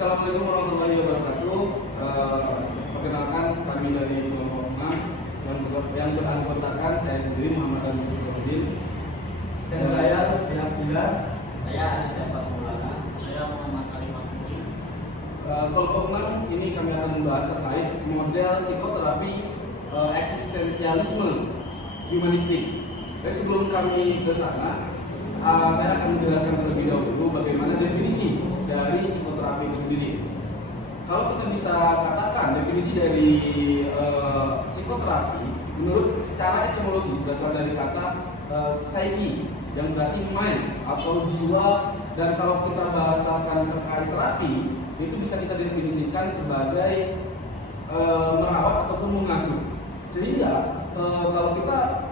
Assalamualaikum warahmatullahi wabarakatuh. Perkenalkan kami dari kelompok 6 yang beranggotakan saya sendiri Muhammad Abdul dan saya Lutfi Abdullah. Saya Alisa Fatulana. Saya Muhammad Ali Mahmudi. Kelompok 6 ini kami akan membahas terkait model psikoterapi eksistensialisme humanistik. Dan sebelum kami ke sana, saya akan menjelaskan terlebih dahulu bagaimana definisi dari psikoterapi itu sendiri. Kalau kita bisa katakan definisi dari psikoterapi menurut secara etimologis berasal dari kata psyche yang berarti mind atau jiwa, dan kalau kita bahasakan terkait terapi itu bisa kita definisikan sebagai merawat ataupun mengasuh. Sehingga kalau kita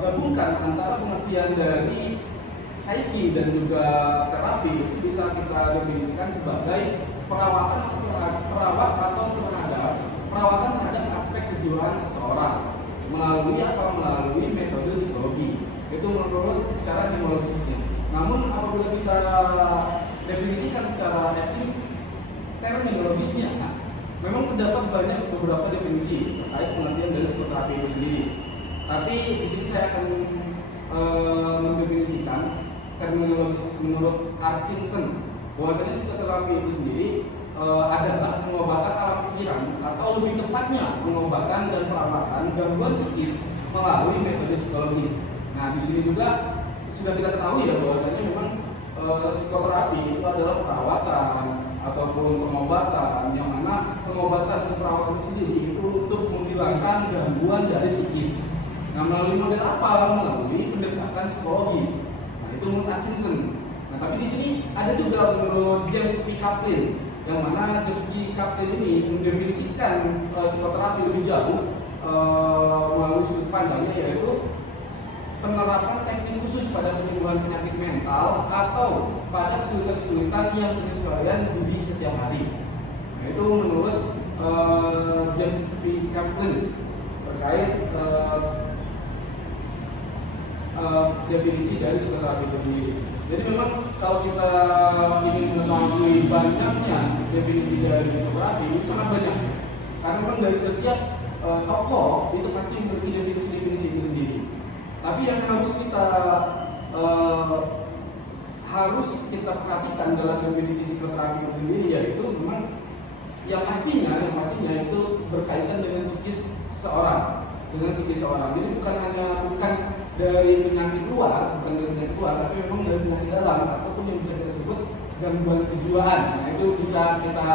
gabungkan antara pengertian dari psyche dan juga terapi itu bisa kita definisikan sebagai perawatan terhadap aspek kejiwaan seseorang melalui apa? Melalui metode psikologi. Itu menurut cara etimologisnya. Namun apabila kita definisikan secara terminologisnya, memang terdapat banyak beberapa definisi terkait pengertian dari psikoterapi itu sendiri. Tapi di sini saya akan mendefinisikan terminologis menurut Atkinson bahwasanya psikoterapi itu sendiri adalah pengobatan alam pikiran atau lebih tepatnya pengobatan dan perawatan gangguan psikis melalui metode psikologis. Nah, di sini juga sudah kita ketahui ya bahwasanya memang psikoterapi itu adalah perawatan ataupun pengobatan, yang mana pengobatan dan perawatan sendiri itu untuk menghilangkan gangguan dari psikis. Nah, melalui model apa? Melalui pendekatan psikologis. Nah, itu menurut Atkinson. Nah, tapi di sini ada juga menurut James P. Kaplan, yang mana James P. Kaplan ini mendefinisikan psikoterapi lebih jauh melalui sudut pandangnya, yaitu penerapan teknik khusus pada penyembuhan penyakit mental atau pada kesulitan-kesulitan yang penyesuaian budi setiap hari. Nah, itu menurut James P. Kaplan terkait definisi dari psikoterapi itu sendiri. Jadi memang kalau kita ingin mengetahui banyaknya definisi dari psikoterapi itu sangat banyak, karena memang dari setiap tokoh itu pasti memiliki definisi-definisi itu sendiri. Tapi yang harus kita perhatikan dalam definisi psikoterapi itu sendiri, yaitu memang yang pastinya itu berkaitan dengan psikis seorang, Jadi bukan dari penyakit luar, tapi memang dari penyakit dalam ataupun yang bisa kita sebut gangguan kejiwaan. Nah, itu bisa kita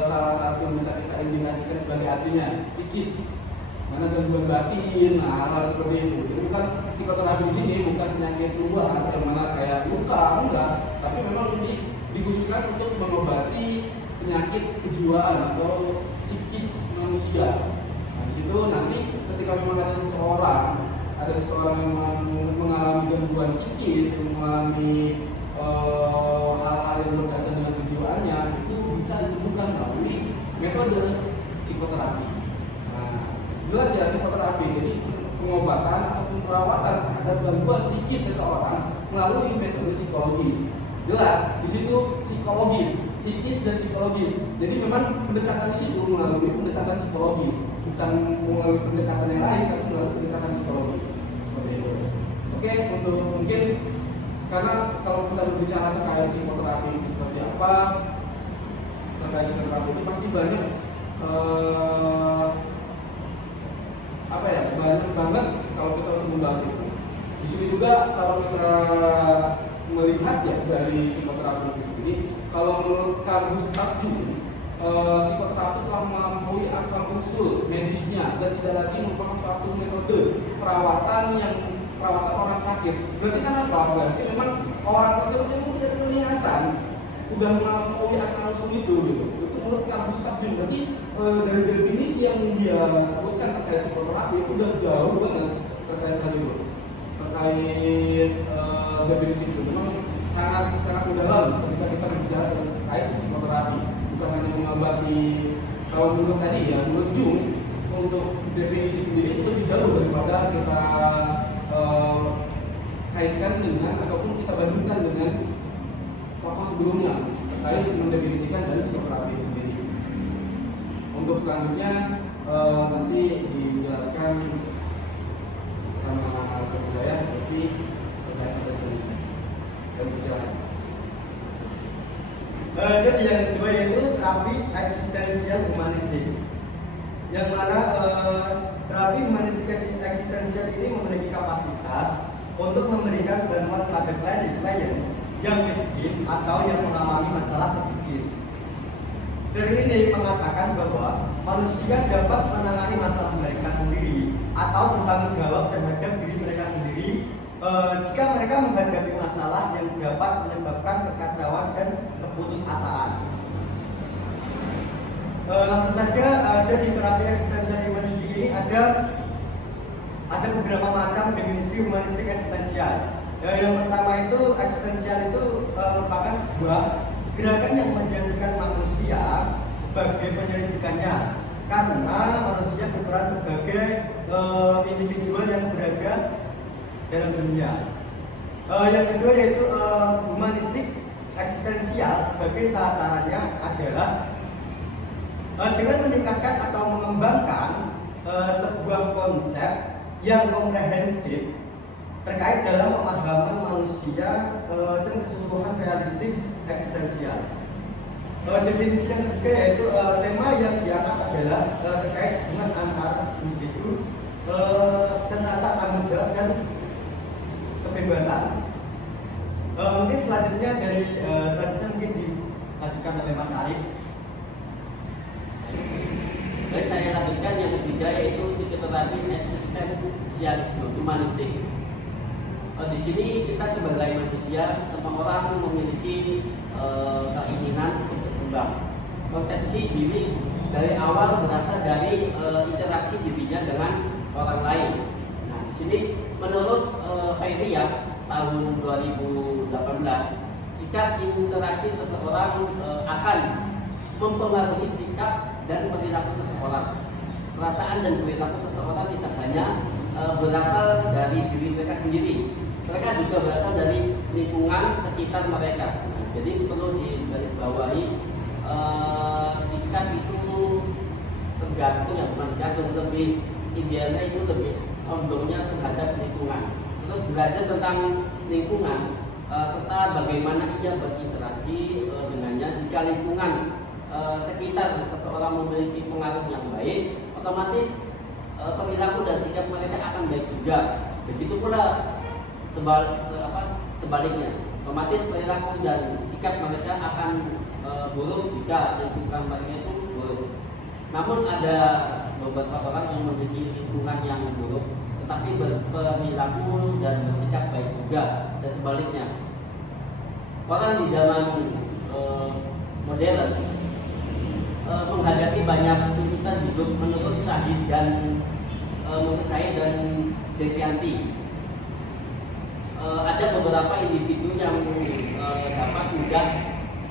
salah satu bisa kita indikasikan sebagai artinya psikis, mana gangguan batin, hal seperti itu. Jadi bukan psikoterapi di sini bukan penyakit luar yang mana kayak luka, enggak, tapi memang ini dikhususkan untuk mengobati penyakit kejiwaan atau psikis manusia. Nah, di situ nanti ketika memang ada seseorang yang mengalami gangguan psikis, mengalami hal-hal yang berkaitan dengan kejiwaannya, itu bisa disembuhkan melalui metode psikoterapi. Nah, jelas ya psikoterapi, jadi pengobatan ataupun perawatan terhadap gangguan psikis seseorang melalui metode psikologis. Jelas di situ psikologis, psikis dan psikologis. Jadi memang pendekatan di situ melalui pendekatan psikologis, bukan melalui pendekatan yang lain, tapi melalui pendekatan psikologis. Seperti itu. Oke, untuk mungkin karena kalau kita berbicara terkait psikoterapi itu seperti apa, terkait psikoterapi itu pasti banyak banyak banget kalau kita untuk membahas itu. Di sini juga kalau kita melihat ya dari psikoterapi itu sendiri, kalau menurut Carl Gustav Jung, psikoterapi telah melampaui asal usul medisnya dan tidak lagi merupakan suatu metode perawatan orang sakit. Berarti kan apa? Berarti memang orang tersebut yang tidak kelihatan udah melampaui asal usul itu gitu. Itu menurut Carl Gustav Jung. Berarti dari definisi yang dia sebutkan terkait psikoterapi itu udah jauh banget terkait hal itu. Terkait definisi itu memang sangat mendalam ketika kita berbicara terkait psikoterapi, bukan hanya mengobati. Kalau menurut tadi ya, menurut Jung, untuk definisi sendiri itu lebih jauh daripada kita kaitkan dengan ataupun kita bandingkan dengan tokoh sebelumnya terkait mendefinisikan dari psikoterapi itu sendiri. Untuk selanjutnya nanti dijelaskan sama teman saya, tapi terkait pada selanjutnya. Dan silakan. Jadi yang kedua yaitu terapi eksistensial humanistik, yang mana terapi humanistik eksistensial ini memiliki kapasitas untuk memberikan bantuan pada klien yang miskin atau yang mengalami masalah psikis. Ini mengatakan bahwa manusia dapat menangani masalah mereka sendiri atau bertanggung jawab terhadap diri mereka sendiri jika mereka menghadapi masalah yang dapat menyebabkan kekacauan dan keputusasaan. Langsung saja, jadi terapi eksistensial humanistik ini ada beberapa macam definisi humanistik eksistensial. Yang pertama itu eksistensial itu merupakan sebuah gerakan yang menjadikan manusia sebagai penyelidikannya, karena manusia berperan sebagai individual yang berada dalam dunia. Yang kedua yaitu humanistik eksistensial sebagai sasarannya adalah dengan meningkatkan atau mengembangkan sebuah konsep yang komprehensif terkait dalam pemahaman manusia dan keseluruhan realistis eksistensial. Definisi yang ketiga yaitu tema yang diangkat adalah terkait dengan antar individu dan rasa tanggung jawab dan kebebasan. Mungkin selanjutnya mungkin dilanjutkan oleh Mas Arif. Baik, saya lanjutkan yang ketiga yaitu psikoterapi eksistensialisme humanistik. Di sini kita sebagai manusia, semua orang memiliki keinginan untuk berkembang. Konsepsi diri dari awal berasal dari interaksi dirinya dengan orang lain. Nah, di sini menurut Khairiyah tahun 2018, sikap interaksi seseorang akan mempengaruhi sikap dan perilaku seseorang. Perasaan dan perilaku seseorang tidak hanya berasal dari diri mereka sendiri, mereka juga berasal dari lingkungan sekitar mereka. Nah, jadi perlu digarisbawahi, sikap itu tergantung, ya bukan tergantung, lebih idealnya itu lebih condongnya terhadap lingkungan. Terus belajar tentang lingkungan serta bagaimana ia berinteraksi dengannya. Jika lingkungan sekitar seseorang memiliki pengaruh yang baik, otomatis perilaku dan sikap mereka akan baik juga. Begitu pula sebaliknya, otomatis perilaku dan sikap mereka akan buruk jika lingkungan mereka itu buruk. Namun ada beberapa orang yang memiliki lingkungan yang buruk tetapi berperilaku dan bersikap baik juga, dan sebaliknya. Orang di zaman modern menghadapi banyak tuntutan hidup menurut Syahid dan menurut saya dan Devianti. Ada beberapa individu yang dapat mudah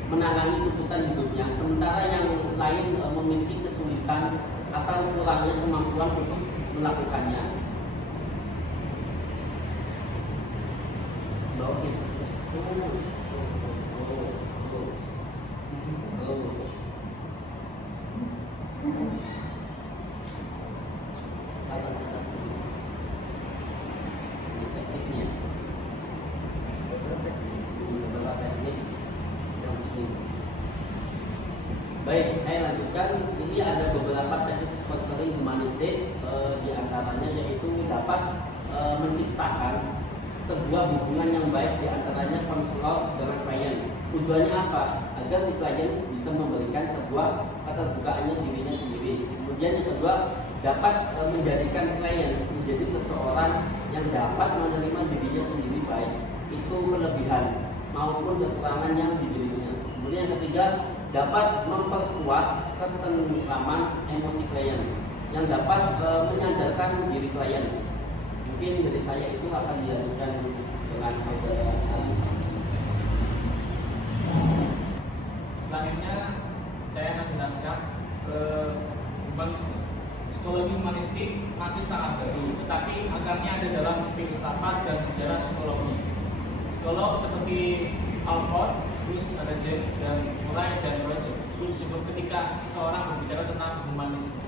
menangani tuntutan hidupnya, sementara yang lain memiliki kesulitan atau kurangnya kemampuan untuk melakukannya. Baik, saya lanjutkan. Ini ada beberapa teknik konseling humanistik, di antaranya yaitu dapat menciptakan sebuah hubungan yang baik di antaranya konselor dengan klien. Tujuannya apa? Agar si klien bisa memberikan sebuah keterbukaannya dirinya sendiri. Kemudian yang kedua, dapat menjadikan klien menjadi seseorang yang dapat menerima dirinya sendiri, baik itu kelebihan maupun kekurangan yang dimilikinya. Kemudian yang ketiga, dapat memperkuat ketentraman emosi klien yang dapat menyadarkan diri klien. Mungkin dari saya itu akan dilakukan dengan saudara Ali. Selanjutnya saya akan jelaskan ke humanisme. Psikologi humanistik masih sangat baru, tetapi akarnya ada dalam filsafat dan sejarah psikologi. Psikolog seperti Alford terus ada James dan Murray dan Roger. Itu disebut ketika seseorang berbicara tentang humanisme.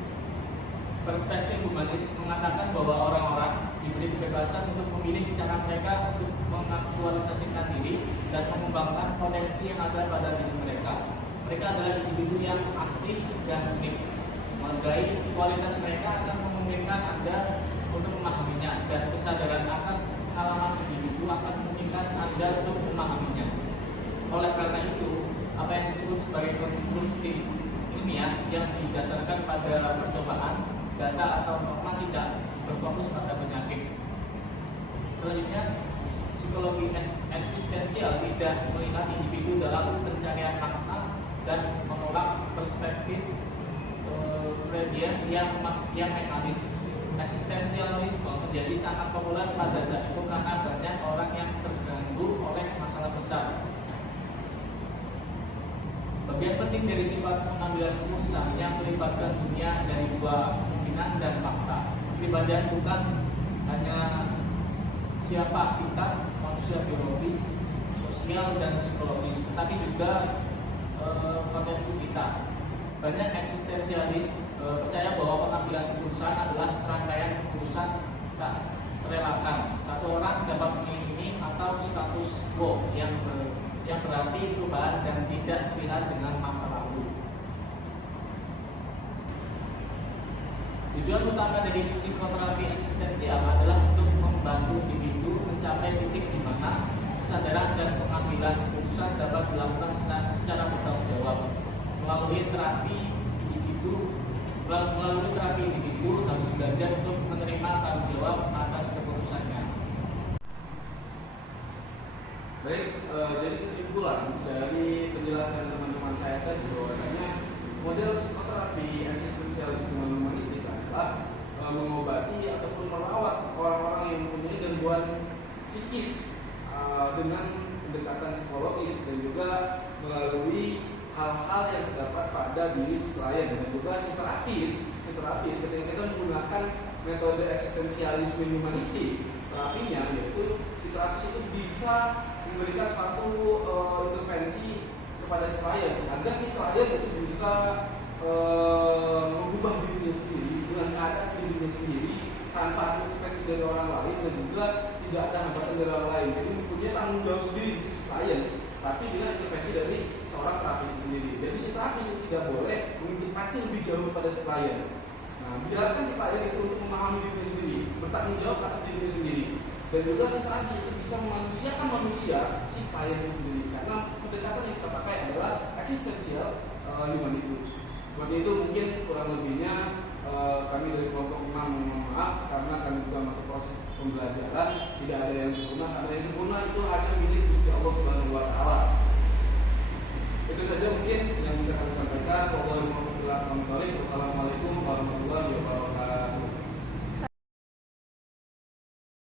Perspektif humanis mengatakan bahwa orang-orang diberi kebebasan untuk memilih cara mereka untuk mengaktualisasikan diri dan mengembangkan potensi yang ada pada diri mereka. Mereka adalah individu yang asli dan unik. Menghargai kualitas mereka akan memungkinkan Anda untuk memahaminya, dan kesadaran akan pengalaman individu akan memungkinkan Anda untuk memahaminya. Oleh karena itu, apa yang disebut sebagai konstruksi ilmiah yang didasarkan pada percobaan, data atau norma tidak berfokus pada penyakit. Selanjutnya, psikologi eksistensial tidak melihat individu dalam pencarian fakta dan menolak perspektif Freudian yang mekanis. Eksistensialisme menjadi sangat populer pada saat itu karena banyak orang yang terganggu oleh masalah besar. Bagian penting dari sifat pengambilan keputusan yang melibatkan dunia dari dua kemungkinan dan fakta. Kepribadian bukan hanya siapa kita, manusia biologis, sosial, dan psikologis, tetapi juga potensi kita. Banyak eksistensialis percaya bahwa pengambilan keputusan adalah serangkaian keputusan tak terelakkan. Satu orang dapat memilih ini atau status quo yang berarti perubahan dan tidak terlihat dengan masa lalu. Tujuan utama dari psikoterapi eksistensial adalah untuk membantu individu mencapai titik di mana kesadaran dan pengambilan keputusan dapat dilakukan secara bertanggung jawab. Melalui terapi individu harus belajar untuk menerima tanggung jawab atas keputusannya. Baik, jadi kesimpulan dari penjelasan teman-teman saya tadi bahwasanya model psikoterapi eksistensialisme humanistik adalah mengobati ataupun merawat orang-orang yang mempunyai gangguan psikis dengan pendekatan psikologis dan juga melalui hal-hal yang terdapat pada diri si klien dan juga si terapis ketika kita menggunakan metode eksistensialisme humanistik. Terapinya yaitu si terapis itu bisa memberikan suatu intervensi kepada si klien agar si klien itu bisa mengubah dirinya sendiri dengan keadaan dirinya sendiri tanpa ada intervensi dari orang lain dan juga tidak ada hambatan dari orang lain. Jadi mempunyai tanggung jawab sendiri di si klien, tapi dengan intervensi dari seorang terapis itu sendiri. Jadi si terapis itu tidak boleh mengintervensi lebih jauh kepada si klien. Nah, biarkan si klien itu untuk memahami dirinya sendiri, bertanggung jawab atas dirinya sendiri. Dan juga si terapis itu bisa memanusiakan manusia si klien itu sendiri. Karena pendekatan yang kita pakai adalah eksistensial humanisme. Seperti itu mungkin kurang lebihnya kami dari kelompok 6 mohon maaf karena kami juga masih proses pembelajaran, tidak ada yang sempurna. Karena yang sempurna itu hanya milik Gusti Allah Subhanahu wa taala. Itu saja mungkin yang bisa kami